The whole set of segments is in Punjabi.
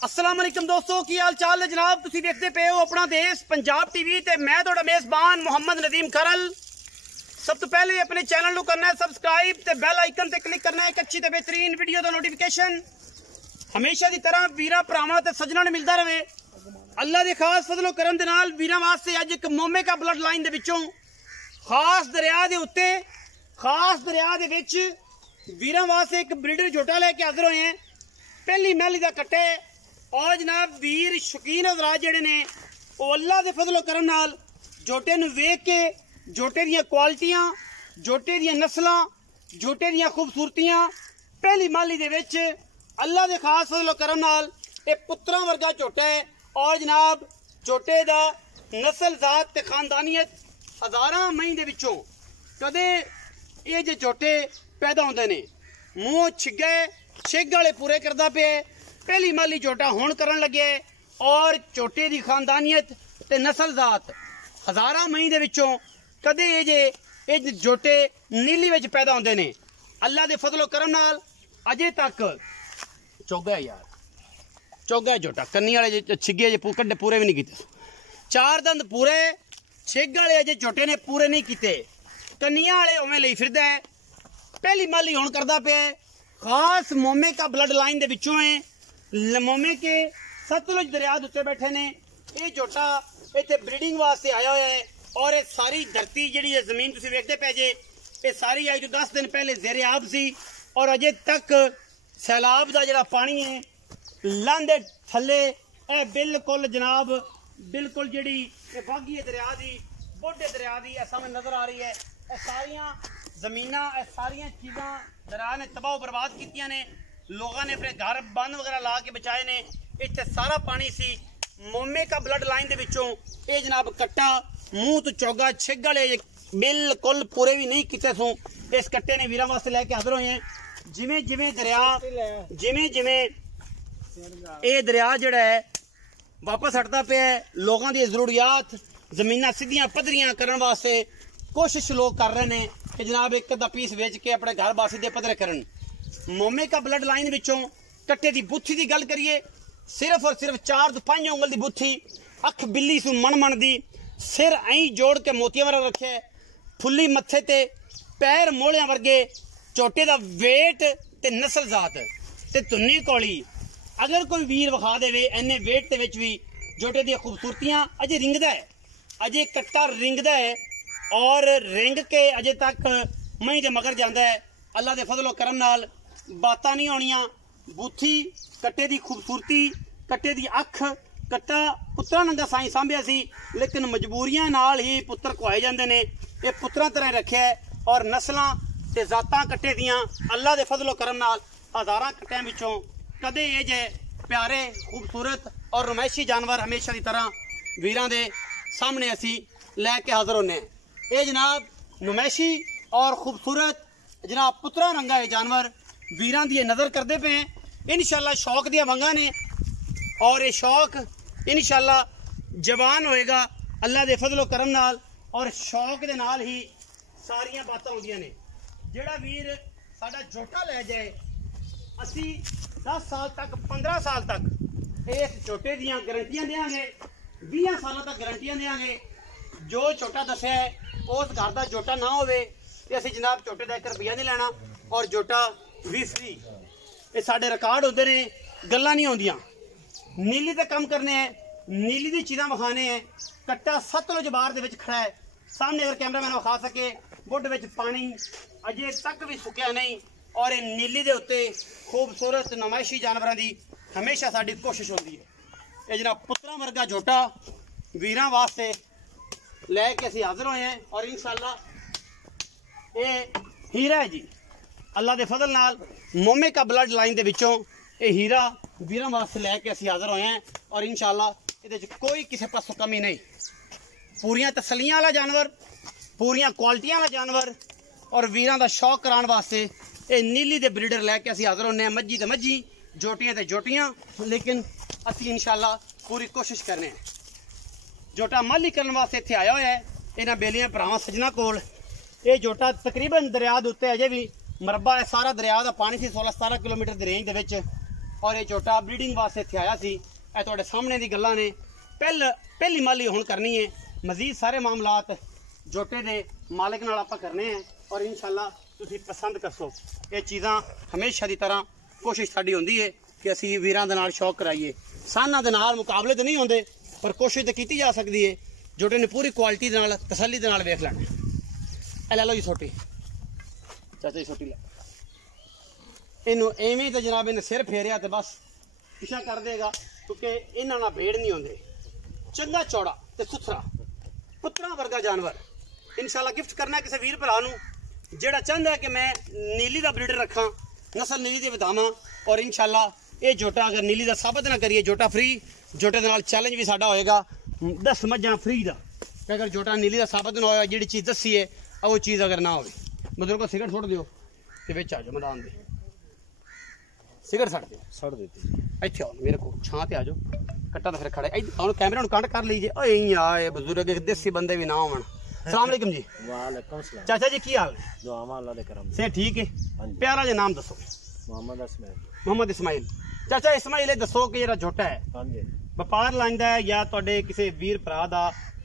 अस्सलाम वालेकुम दोस्तों की हाल चाल है जनाब। तुसी देखते पे हो अपना देश पंजाब टीवी ते मैं तुहाडा मेज़बान मोहम्मद नदीम खरल। सब तो पहले अपने चैनल को करना है सबसक्राइब ते बेल आइकन ते क्लिक करना है एक अच्छी ते बेहतरीन वीडियो का नोटिफिकेशन हमेशा की तरह वीरां भरावां ते सज्जनां नूं मिलदा रहे। अल्लाह दे खास फजलो करम दे नाल वीरां वास्ते अज एक मोमे का ब्लड लाइन दे विचों खास दरिया दे उत्ते खास दरिया दे विच वीरां वास्ते एक ब्रीडर झोटा लेके हाजिर होए हैं। पहली महली दा कट्टे और जनाब वीर शौकीन हज़रात जिहड़े ने वो अल्लाह दे फजलो करम नाल झोटे नूं वेख के झोटे दियां क्वालिटियां झोटे दियां नस्लां झोटे दियां खूबसूरतियां पहली माली दे विच अल्लाह दे खास फजलो करम नाल एक पुत्तरां वर्गा झोटा है। और जनाब झोटे दा नस्ल जात ते खानदानियत हज़ारां मई दे विचों कदे ये जे झोटे पैदा होंदे ने। मूँह छिग वाले पूरे करदा पे पहली माली झोटा होण करन लगे और झोटे दी खानदानियत ते नस्ल जात हज़ारां मई दे विचों कदे ये झोटे नीली विच पैदा होंदे ने। अल्लाह दे फजलो करम नाल अजे तक चौगा है यार चौगा है झोटा कन्नी वाले छिगे अजे कड्डे पूरे भी नहीं कीते। चार दंद पूरे छिग वाले अजे झोटे ने पूरे नहीं कीते कन्नियां वाले उवें लई फिरदा है। पहली माली होण करदा पे खास मोमे का ब्लड लाइन दे विचों है। मोमे के सतलुज दरिया उत्ते बैठे ने ये झोटा इत्थे ब्रीडिंग वास्ते आया हुआ है। और ये सारी धरती जिहड़ी जमीन तुसीं वेखदे पे जे ये सारी अज तो 10 दिन पहले ज़ेरे आब सी और अजे तक सैलाब का जिहड़ा पानी है लांदे थले ए बिल्कुल जनाब बिल्कुल जिहड़ी बागी है दरिया दी बोडे दरिया दी सामने नजर आ रही है। ये सारियां जमीनां ये सारियां चीज़ां दरिया ने तबाह बर्बाद कीतियां ने। लोगों ने अपने घर बंद वगैरह ला के बचाए ने। इत्थे सारा पानी सी मोमे का ब्लड लाइन दे विचों ये जनाब कट्टा मूँह तो चौगा छिग वाले बिल्कुल पूरे भी नहीं किते सूं इस कट्टे ने वीरां वास्ते लैके हाजिर होए हैं। जिमें जिमें दरिया ये दरिया जिहड़ा है वापस हटता पे लोगों की जरूरियात जमीनां सीधियां पद्धरियां करने वास्ते कोशिश लोग कर रहे हैं कि जनाब एक अद्धा पीस वेच के अपने घर बार सीधे पद्धरे करन। मोमे का ब्लड लाइन विचों कट्टे की बुत्थी की गल करिए सिर्फ और सिर्फ 4 तो 5 उंगल की बुत्थी अख बिल्ली सू मन दी सिर ऐं जोड़ के मोतिया वाला रखे फुल्ली मत्थे ते पैर मोलियां वर्गे झोटे का वेट ते नस्ल जात ते धुन्नी कौली अगर कोई वीर विखा देवे इन्ने वेट के विच भी झोटे दी खूबसूरतियां अजे रिंगदा है अजे कट्टा रिंगदा है और रिंग के अजे तक मई दे मगर जांदा है। अल्लाह दे फजलो करम नाल बातां नहीं होनियां बूथी कट्टे दी खूबसूरती कट्टे दी अख कट्टा पुत्तरां नंगा साईं सांभिया सी लेकिन मजबूरियां नाल ही पुत्तर खुआए जांदे ने। ये पुत्तरां तरह रखे और नस्लां ते जातां कट्टे दियां अल्लाह दे फजलो करम नाल हज़ारां कट्टियां विचों कदे ये जे प्यारे खूबसूरत और रमैशी जानवर हमेशा की तरह वीरां दे सामने असी लैके हाजिर होने। ये जनाब नुमैशी और खूबसूरत जनाब पुत्तरां रंगा ये जानवर वीरां दी नज़र करते पे हैं। इंशाअल्लाह शौक दियां वंगां ने और ये शौक इंशाअल्लाह जवान होएगा अल्लाह दे फजलो करम नाल और शौक दे नाल ही सारियां बातां होंदियां ने। जिहड़ा वीर साडा झोटा लै जाए असी 10 साल तक 15 साल तक इस झोटे दियां गारंटियां देंगे 20 सालों तक गारंटियां देंगे। जो झोटा दस्या है उस घर का झोटा ना होवे ते असी जनाब झोटे का 1 रुपया नहीं लेना और झोटा भी फ्री। ये साडे रिकॉर्ड होंदे ने गल्लां नहीं होंदियां। नीली ते कम करने हैं नीली दी चीज़ां विखाने हैं। कट्टा सतलुज बार दे विच खड़ा है सामने अगर कैमरा मैन विखा सके बुढ़ विच पानी अजे तक भी सुक्या नहीं और ये नीली दे उत्ते खूबसूरत नमाइशी जानवरों की हमेशा साड़ी कोशिश होती है। ये जनाब पुत्तरां वर्गा झोटा वीरां वास्ते लैके असीं हाजिर होए हैं और इंशाअल्लाह ये हीरा है जी अल्लाह दे फजल नाल मोमे का ब्लड लाइन दे विचों ये हीरा वीरां वास्ते लैके असीं हाजिर होए हैं और इंशाअल्लाह इहदे च कोई किसी पासों कमी नहीं। पूरियां तसलियां वाला जानवर पूरियां क्वालिटियां वाला जानवर और वीरां दा शौक कराने वास्ते ये नीली दे ब्रीडर लैके असीं हाजिर होने मज्जी ते मज्जी जोटियां ते जोटियां लेकिन असीं इंशाअल्लाह पूरी कोशिश करने हैं। झोटा माली करने वास्ते इत्थे आया हुआ है इन्हां बेलियां भरावां सजना कोल। ये झोटा तकरीबन दरिया दे उत्ते अजे भी मरबा है सारा दरिया का पानी सी 16-17 किलोमीटर की रेंज दे विच ਔਰ ਇਹ ਝੋਟਾ ਬਰੀਡਿੰਗ ਵਾਸਤੇ ਇੱਥੇ ਆਇਆ ਸੀ। ਇਹ ਤੁਹਾਡੇ ਸਾਹਮਣੇ ਦੀ ਗੱਲਾਂ ਨੇ। ਪਹਿਲੀ ਮਾਲੀ ਹੁਣ ਕਰਨੀ ਹੈ। ਮਜ਼ੀਦ ਸਾਰੇ ਮਾਮਲਾਤ ਝੋਟੇ ਦੇ ਮਾਲਕ ਨਾਲ ਆਪਾਂ ਕਰਨੇ ਆ ਔਰ ਇਨਸ਼ਾਅੱਲਾ ਤੁਸੀਂ ਪਸੰਦ ਕਰਸੋ। ਇਹ ਚੀਜ਼ਾਂ ਹਮੇਸ਼ਾ ਦੀ ਤਰ੍ਹਾਂ ਕੋਸ਼ਿਸ਼ ਸਾਡੀ ਹੁੰਦੀ ਹੈ ਕਿ ਅਸੀਂ ਵੀਰਾਂ ਦੇ ਨਾਲ ਸ਼ੌਕ ਕਰਾਈਏ। ਸਾਨਾਂ ਦੇ ਨਾਲ ਮੁਕਾਬਲੇ ਤਾਂ ਨਹੀਂ ਹੁੰਦੇ, ਪਰ ਕੋਸ਼ਿਸ਼ ਤਾਂ ਕੀਤੀ ਜਾ ਸਕਦੀ ਹੈ। ਝੋਟੇ ਨੇ ਪੂਰੀ ਕੁਆਲਿਟੀ ਦੇ ਨਾਲ ਤਸੱਲੀ ਦੇ ਨਾਲ ਵੇਖ ਲੈਣਾ। ਇਹ ਲੈ ਲਓ ਜੀ ਛੋਟੀ ਚਾਚਾ ਜੀ, ਛੋਟੀ ਲੈ। ਇਹਨੂੰ ਐਵੇਂ ਤਾਂ ਜਨਾਬ ਇਹਨੇ ਸਿਰ ਫੇਰਿਆ ਤੇ ਬਸ ਪਿਛਾ ਕਰ ਦੇਗਾ, ਕਿਉਂਕਿ ਇਹਨਾਂ ਨਾਲ ਭੇੜ ਨਹੀਂ ਹੁੰਦੇ। ਚੰਗਾ ਚੌੜਾ ਤੇ ਸੁਥਰਾ ਪੁੱਤਰਾਂ ਵਰਗਾ ਜਾਨਵਰ ਇਨਸ਼ਾਅੱਲਾ ਗਿਫਟ ਕਰਨਾ ਕਿਸੇ ਵੀਰ ਭਰਾ ਨੂੰ ਜਿਹੜਾ ਚਾਹੁੰਦਾ ਕਿ ਮੈਂ ਨੀਲੀ ਦਾ ਬਰੀਡਰ ਰੱਖਾਂ, ਨਸਲ ਨੀਲੀ ਦੀ ਵਧਾਵਾਂ। ਔਰ ਇਨਸ਼ਾਅੱਲਾ ਇਹ ਝੋਟਾ ਅਗਰ ਨੀਲੀ ਦਾ ਸਾਬਤ ਨਾ ਕਰੀਏ, ਝੋਟਾ ਫ੍ਰੀ। ਝੋਟੇ ਦੇ ਨਾਲ ਚੈਲੰਜ ਵੀ ਸਾਡਾ ਹੋਏਗਾ 10 ਮੱਝਾਂ ਫ੍ਰੀ ਦਾ। ਅਗਰ ਝੋਟਾ ਨੀਲੀ ਦਾ ਸਾਬਤ ਨਾ ਹੋਇਆ, ਜਿਹੜੀ ਚੀਜ਼ ਦੱਸੀ ਹੈ ਉਹ ਚੀਜ਼ ਅਗਰ ਨਾ ਹੋਵੇ, ਬਜ਼ੁਰਗੋ ਸਿਗਰਟ ਸੁੱਟ ਦਿਓ ਤੇ ਵਿੱਚ ਆ ਜਾਓ ਮੈਦਾਨ ਦੇ। ਸਿਗਰਟ ਛੱਡ ਦਿਓ, ਛੱਡ ਦਿੱਤੀ। ਇੱਥੇ ਆਓ ਮੇਰੇ ਕੋਲ, ਛਾਂ ਤੇ ਆ ਜਾਓ। ਕੱਟਾ ਤਾਂ ਫਿਰ ਖੜਾ ਹੁਣ ਕੈਮਰਾ ਨੂੰ ਕੰਟ ਕਰ ਲੀजिए। ਓਏ ਯਾਰ ਬਜ਼ੁਰਗ ਦੇਸੀ ਬੰਦੇ ਵੀ ਨਾ ਹੋਣ। अस्सलाम वालेकुम जी। वालेकुम सलाम। चाचा जी की हाल है? दुआ अल्लाह दे करम से ठीक है। प्यारा जी नाम दसो। मोहम्मद इस्माइल। मोहम्मद इस्माइल। चाचा इस्माइल दसो कि ਜਿਹੜਾ ਝੋਟਾ ਹੈ ਵਪਾਰ ਲਾਂਦਾ ਹੈ ਜਾਂ ਤੁਹਾਡੇ ਕਿਸੇ ਵੀਰ ਭਰਾ ਦਾ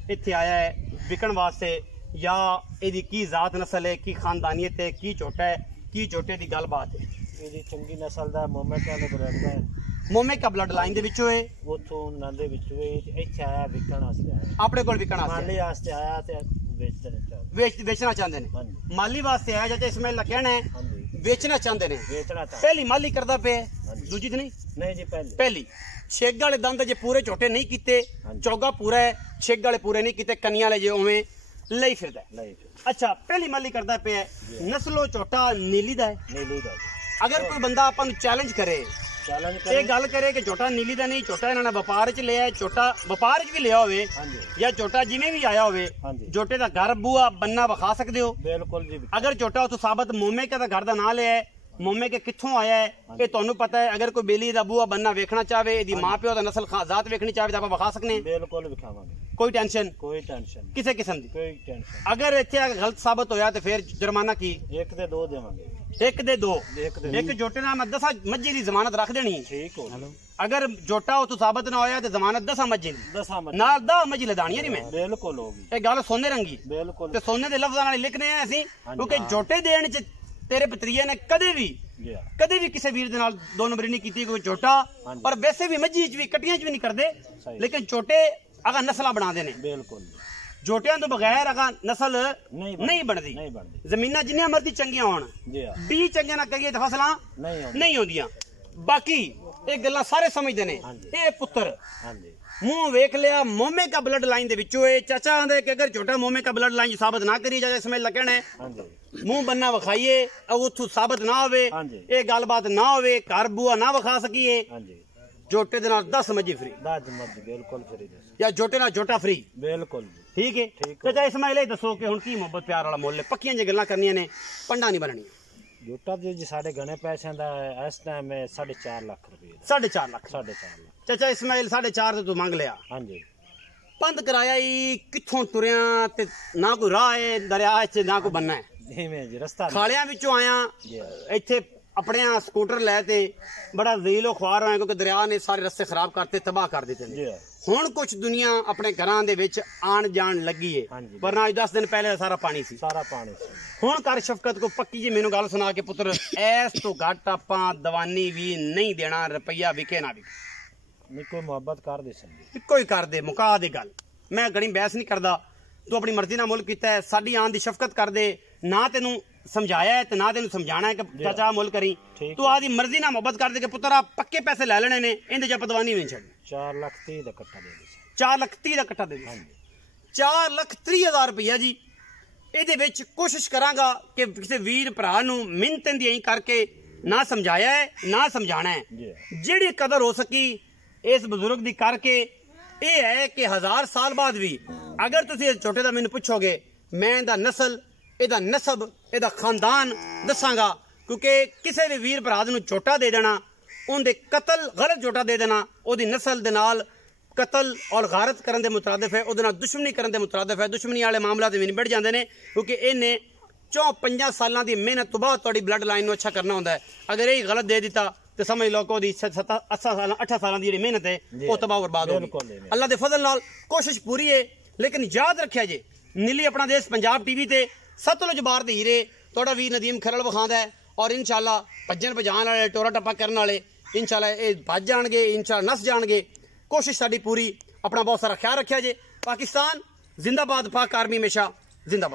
ਇੱਥੇ ਆਇਆ ਹੈ ਵਿਕਣ ਵਾਸਤੇ, ਜਾਂ ਇਹਦੀ ਕੀ ਜ਼ਾਤ ਨਸਲ ਹੈ, ਕੀ ਖਾਨਦਾਨੀਅਤ ਹੈ, ਕੀ ਝੋਟਾ ਹੈ, ਕੀ ਝੋਟੇ ਦੀ ਗੱਲਬਾਤ ਹੈ? ਇਹਦੀ ਚੰਗੀ ਨਸਲ ਦਾ ਮੋਮੇਕਾ ਦਾ ਬਲੱਡ ਦਾ ਮੋਮੇਕਾ ਬਲੱਡ ਲਾਈਨ ਦੇ ਵਿੱਚੋਂ ਹੈ। ਉਥੋਂ ਉਹਨਾਂ ਦੇ ਵਿੱਚੋਂ ਇੱਥੇ ਆਇਆ ਵਿਕਣ ਵਾਸਤੇ ਆਇਆ, ਆਪਣੇ ਕੋਲ ਵਿਕਣ ਮਾਲੀ ਵਾਸਤੇ ਆਇਆ ਤੇ ਵੇਚਣਾ ਚਾਹੁੰਦੇ ਨੇ। ਮਾਲੀ ਵਾਸਤੇ ਆਇਆ ਚਾਚਾ ਇਸਮਾइल ਕਹਿਣਾ ਹੈ ਵੇਚਣਾ ਚਾਹੁੰਦੇ ਨੇ। ਪਹਿਲੀ ਮਾਲੀ ਕਰਦਾ ਪਿਆ, ਦੂਜੀ ਤੇ ਨਹੀਂ ਜੀ ਪਹਿਲੀ। ਛੇਗ ਵਾਲੇ ਦੰਦ ਜੇ ਪੂਰੇ ਝੋਟੇ ਨਹੀਂ ਕੀਤੇ, ਚੌਗਾ ਪੂਰਾ ਹੈ, ਛੇਗ ਵਾਲੇ ਪੂਰੇ ਨਹੀਂ ਕੀਤੇ, ਕੰਨੀਆਂ ਵਾਲੇ ਜੇ ਉਵੇਂ ਲਈ ਫਿਰਦਾ। ਅੱਛਾ ਪਹਿਲੀ ਮਾਲੀ ਕਰਦਾ ਪਿਆ, ਨਸਲੋ ਝੋਟਾ ਨੀਲੀ ਦਾ ਹੈ। ਅਗਰ ਕੋਈ ਬੰਦਾ ਆਪਾਂ ਨੂੰ ਚੈਲੰਜ ਕਰੇ, ਇਹ ਗੱਲ ਕਰੇ ਕਿ ਝੋਟਾ ਨੀਲੀ ਦਾ ਨਹੀਂ, ਝੋਟਾ ਇਹਨਾਂ ਨੇ ਵਪਾਰ ਚ ਲਿਆ, ਝੋਟਾ ਵਪਾਰ ਚ ਵੀ ਲਿਆ ਹੋਵੇ ਜਾਂ ਝੋਟਾ ਜਿਵੇਂ ਵੀ ਆਇਆ ਹੋਵੇ, ਝੋਟੇ ਦਾ ਘਰ ਬੂਆ ਬੰਨਾ ਵਿਖਾ ਸਕਦੇ ਹੋ? ਬਿਲਕੁਲ ਜੀ। ਅਗਰ ਝੋਟਾ ਉਥੋਂ ਸਾਬਤ ਮੋਮੇਕੇ ਦਾ ਘਰ ਦਾ ਨਾਂ ਲਿਆ, ਮੋਮੇਕੇ ਕਿੱਥੋਂ ਆਇਆ ਹੈ ਇਹ ਤੁਹਾਨੂੰ ਪਤਾ ਹੈ। ਅਗਰ ਕੋਈ ਬੇਲੀ ਦਾ ਬੂਆ ਬੰਨਾ ਵੇਖਣਾ ਚਾਹਵੇ, ਇਹਦੀ ਮਾਂ ਪਿਓ ਦਾ ਨਸਲ ਜ਼ਾਤ ਵੇਖਣੀ ਚਾਹਵੇ ਤਾਂ ਆਪਾਂ ਵਿਖਾ ਸਕਨੇ। ਬਿਲਕੁਲ ਵਿਖਾਵਾਂਗੇ, ਕੋਈ ਟੈਨਸ਼ਨ ਕਿਸੇ ਕਿਸਮ ਦੀ। ਕੋਈ ਟੈਨਸ਼ਨ। ਅਗਰ ਇੱਥੇ ਗਲਤ ਸਾਬਤ ਹੋਇਆ ਤੇ ਫਿਰ ਜੁਰਮਾਨਾ ਕੀ? 1 ਦੇ 2 ਦੇਵਾਂਗੇ। 1 ਦੇ 2। ਇੱਕ ਝੋਟੇ ਨਾਲ ਮੈਂ 10 ਮੱਝੀ ਦੀ ਜ਼ਮਾਨਤ ਰੱਖ ਦੇਣੀ। ਠੀਕ ਹੋ। ਅਗਰ ਝੋਟਾ ਉਥੋਂ ਸਾਬਤ ਨਾ ਹੋਇਆ ਤੇ ਜ਼ਮਾਨਤ 10 ਮੱਝੀ ਦੀ ਨਾਲ 10 ਮੱਝੀ ਲਦਾਣੀ ਨਹੀਂ। ਮੈਂ ਬਿਲਕੁਲ ਹੋਗੀ ਇਹ ਗੱਲ ਸੋਨੇ ਰੰਗੀ। ਬਿਲਕੁਲ ਤੇ ਸੋਨੇ ਦੇ ਲਫ਼ਜ਼ਾਂ ਨਾਲ ਲਿਖਨੇ ਆ ਅਸੀਂ, ਕਿਉਂਕਿ ਝੋਟੇ ਦੇਣ ਚ ਤੇਰੇ ਭਤਰੀਏ ਨੇ ਕਦੇ ਵੀ ਕਿਸੇ ਵੀਰ ਦੇ ਨਾਲ 2 ਨੰਬਰੀ ਨਹੀਂ ਕੀਤੀ ਕੋਈ ਝੋਟਾ। ਪਰ ਵੈਸੇ ਵੀ ਮੱਝੀ ਚ ਵੀ ਕਟੀਆਂ ਚ ਵੀ ਨਹੀਂ ਕਰਦੇ, ਲੇਕਿਨ ਝੋਟੇ ਅਗਾ ਨਸਲਾਂ ਬਣਾਉਂਦੇ ਨੇ। ਬਿਲਕੁਲ ਝੋਟਿਆਂ ਤੋਂ ਬਗੈਰ ਅਗਾ ਨਸਲ ਨਹੀਂ ਬਣਦੀ। ਜ਼ਮੀਨਾਂ ਜਿੰਨੀਆਂ ਮਰਜ਼ੀ ਚੰਗੀਆਂ ਹੋਣ, ਬੀਜ ਚੰਗੇ ਨਾ ਕਰੀਏ ਤਾਂ ਫਸਲਾਂ ਨਹੀਂ ਹੁੰਦੀਆਂ। ਬਾਕੀ ਇਹ ਗੱਲਾਂ ਸਾਰੇ ਸਮਝਦੇ ਨੇ। ਇਹ ਪੁੱਤਰ ਮੂੰਹ ਵੇਖ ਲਿਆ ਮੋਮੇਕਾ ਬਲੱਡ ਲਾਈਨ ਦੇ ਵਿੱਚੋਂ ਇਹ ਚਾਚਾ ਆਂਦੇ ਕਿ ਅਗਰ ਝੋਟਾ ਮੋਮੇਕਾ ਬਲੱਡ ਲਾਈਨ ਸਾਬਤ ਨਾ ਕਰੀ ਜਾਏ ਇਸਮਾइल ਕਹਿਣਾ ਮੂੰਹ ਬੰਨਾ ਵਿਖਾਈਏ, ਉਥੋਂ ਸਾਬਤ ਨਾ ਹੋਵੇ, ਇਹ ਗੱਲਬਾਤ ਨਾ ਹੋਵੇ, ਘਰ ਬੂਆ ਨਾ ਵਿਖਾ ਸਕੀਏ, ਝੋਟੇ ਦੇ ਨਾਲ 10 ਮੱਝੀ ਫ੍ਰੀ। 10 ਮੱਝ ਬਿਲਕੁਲ ਫ੍ਰੀ ਜਾਂ ਝੋਟੇ ਨਾਲ ਝੋਟਾ ਫ੍ਰੀ। ਬਿਲਕੁਲ ਠੀਕ ਹੈ। ਚਾਚਾ ਇਸਮਾइल ਇਹ ਦੱਸੋ ਕਿ ਹੁਣ ਕੀ ਮੁਹੱਬਤ ਪਿਆਰ ਵਾਲਾ ਮੁੱਲ ਹੈ? ਪੱਕੀਆਂ ਜੇ ਗੱਲਾਂ ਕਰਨੀਆਂ ਨੇ, ਪੰਡਾ ਨਹੀਂ ਬਣਨੀਆਂ। ਝੋਟਾ ਜੀ ਸਾਡੇ ਗਣੇ ਪੈਸਿਆਂ ਦਾ ਇਸ ਟਾਈਮ 4.5 ਲੱਖ ਰੁਪਏ। 4.5 ਲੱਖ। ਚਾਚਾ ਇਸਮਾइल 4.5 ਤੇ ਤੂੰ ਮੰਗ ਲਿਆ। ਹਾਂਜੀ। ਪੰਦ ਕਰਾਇਆ ਹੀ ਕਿੱਥੋਂ ਤੁਰਿਆ ਤੇ ਨਾ ਕੋਈ ਰਾਹ ਹੈ ਦਰਿਆ ਚ, ਨਾ ਕੋਈ ਬੰਨਾ ਹੈ। ਜਿਵੇਂ ਜੀ ਰਸਤਾ ਖਾਲਿਆਂ ਵਿੱਚੋਂ ਆਇਆ ਇੱਥੇ ਆਪਣੇ ਸਕੂਟਰ ਲੈ ਤੇ ਬੜਾ ਜ਼ੀਲੋ ਖਵਾਰ ਹੋਇਆ, ਕਿਉਂਕਿ ਦਰਿਆ ਨੇ ਸਾਰੇ ਰਸਤੇ ਖਰਾਬ ਕਰਤੇ, ਤਬਾਹ ਕਰ ਦਿੱਤੇ ਨੇ। ਹੁਣ ਕੁਝ ਦੁਨੀਆ ਆਪਣੇ ਘਰਾਂ ਦੇ ਵਿੱਚ ਆਣ ਜਾਣ ਲੱਗੀ ਏ, ਵਰਨਾ 10 ਦਿਨ ਪਹਿਲੇ ਸਾਰਾ ਪਾਣੀ ਸੀ। ਹੁਣ ਕਰ ਸ਼ਫਕਤ ਕੋ ਪੱਕੀ ਜੀ ਮੈਨੂੰ ਗੱਲ ਸੁਣਾ ਕੇ ਪੁੱਤਰ, ਐਸ ਤੋਂ ਘੱਟ ਆਪਾਂ ਦੀਵਾਨੀ ਵੀ ਨਹੀਂ ਦੇਣਾ, ਰੁਪਈਆ ਵਿਕੇ ਨਾ ਵਿਕੇ। ਕੋਈ ਮੁਹੱਬਤ ਕਰ ਦੇ ਸਕਦੀ, ਕੋਈ ਕਰ ਦੇ, ਮੁਕਾ ਦੇ ਗੱਲ। ਮੈਂ ਗਣੀ ਬਹਿਸ ਨਹੀਂ ਕਰਦਾ, ਤੂੰ ਆਪਣੀ ਮਰਜ਼ੀ ਨਾਲ ਮੁੱਲ ਕੀਤਾ ਹੈ, ਸਾਡੀ ਆਨ ਦੀ ਸ਼ਫਕਤ ਕਰ ਦੇ। ਨਾ ਤੈਨੂੰ ਸਮਝਾਇਆ ਤੇ ਨਾ ਤੈਨੂੰ ਸਮਝਾਣਾ ਹੈ ਕਿ ਚਾਚਾ ਮੁੱਲ ਕਰੀ, ਤੂੰ ਆਦੀ ਮਰਜ਼ੀ ਨਾਲ ਮੁਹੱਬਤ ਕਰ ਦੇ ਕਿ ਪੁੱਤਰ ਆ ਪੱਕੇ ਪੈਸੇ ਲੈ ਲੈਣੇ ਨੇ, ਇਹਦੇ ਚ ਆਪਾਂ ਦੀਵਾਨੀ ਨਹੀਂ ਛੱਡਣੀ। 4,30,000 ਦਾ ਕੱਟਾ ਦੇ ਦੇ। 4,30,000 ਦਾ ਕੱਟਾ ਦੇ ਦੇ। 4,30,000 ਰੁਪਈਆ ਜੀ। ਇਹਦੇ ਵਿੱਚ ਕੋਸ਼ਿਸ਼ ਕਰਾਂਗਾ ਕਿ ਕਿਸੇ ਵੀਰ ਭਰਾ ਨੂੰ ਮਿਹਨਤ ਦੀ ਕਰਕੇ ਨਾ ਸਮਝਾਇਆ ਹੈ ਨਾ ਸਮਝਾਣਾ ਹੈ, ਜਿਹੜੀ ਕਦਰ ਹੋ ਸਕੀ ਇਸ ਬਜ਼ੁਰਗ ਦੀ ਕਰਕੇ। ਇਹ ਹੈ ਕਿ 1000 ਸਾਲ ਬਾਅਦ ਵੀ ਅਗਰ ਤੁਸੀਂ ਇਸ ਛੋਟੇ ਦਾ ਮੈਨੂੰ ਪੁੱਛੋਗੇ, ਮੈਂ ਇਹਦਾ ਨਸਲ, ਇਹਦਾ ਨਸਬ, ਇਹਦਾ ਖਾਨਦਾਨ ਦੱਸਾਂਗਾ। ਕਿਉਂਕਿ ਕਿਸੇ ਵੀ ਵੀਰ ਭਰਾ ਨੂੰ ਝੋਟਾ ਦੇ ਦੇਣਾ, ਉਹਦੇ ਕਤਲ ਗਲਤ ਝੋਟਾ ਦੇ ਦੇਣਾ, ਉਹਦੀ ਨਸਲ ਦੇ ਨਾਲ ਕਤਲ ਔਰ ਗਾਰਤ ਕਰਨ ਦੇ ਮੁਤਰਾਦਿਫ ਹੈ, ਉਹਦੇ ਨਾਲ ਦੁਸ਼ਮਣੀ ਕਰਨ ਦੇ ਮੁਤਰਾਦਿਫ ਹੈ। ਦੁਸ਼ਮਣੀ ਵਾਲੇ ਮਾਮਲਾ ਤੇ ਵੀ ਨਿਬੜ ਜਾਂਦੇ ਨੇ, ਕਿਉਂਕਿ ਇਹਨੇ 4-5 ਸਾਲਾਂ ਦੀ ਮਿਹਨਤ ਤੋਂ ਬਾਅਦ ਤੁਹਾਡੀ ਬਲੱਡ ਲਾਈਨ ਨੂੰ ਅੱਛਾ ਕਰਨਾ ਹੁੰਦਾ ਹੈ। ਅਗਰ ਇਹ ਗਲਤ ਦੇ ਦਿੱਤਾ ਤੇ ਸਮਝ ਲਓ ਕਿ ਉਹਦੀ 8 ਸਾਲਾਂ ਦੀ ਜਿਹੜੀ ਮਿਹਨਤ ਹੈ ਉਹ ਤਬਾਹ ਬਰਬਾਦ ਹੋ ਗਈ। ਅੱਲਾਹ ਦੇ ਫਜ਼ਲ ਨਾਲ ਕੋਸ਼ਿਸ਼ ਪੂਰੀ ਹੈ, ਲੇਕਿਨ ਯਾਦ ਰੱਖਿਆ ਜੇ ਨੀਲੀ ਆਪਣਾ ਦੇਸ਼ ਪੰਜਾਬ ਟੀਵੀ ਤੇ ਸਤਲੁਜ ਬਾਰ ਦੇ ਹੀਰੇ ਤੁਹਾਡਾ ਵੀਰ ਨਦੀਮ ਖਰੜ ਵਿਖਾਉਂਦਾ ਹੈ। ਔਰ ਇਨਸ਼ਾਅੱਲਾ ਭੱਜਣ ਭਜਾਣ ਵਾਲੇ ਟੋਰਾ ਟੱਪਾ ਕਰਨ ਵਾਲੇ ਇਨਸ਼ਾਅੱਲਾ ਇਹ ਭੱਜ ਜਾਣਗੇ, ਇਨਸ਼ਾਅੱਲਾ ਨਸ ਜਾਣਗੇ। ਕੋਸ਼ਿਸ਼ ਸਾਡੀ ਪੂਰੀ। ਆਪਣਾ ਬਹੁਤ ਸਾਰਾ ਖਿਆਲ ਰੱਖਿਆ ਜੇ। ਪਾਕਿस्तान जिंदाबाद, पाक आर्मी हमेशा जिंदाबाद।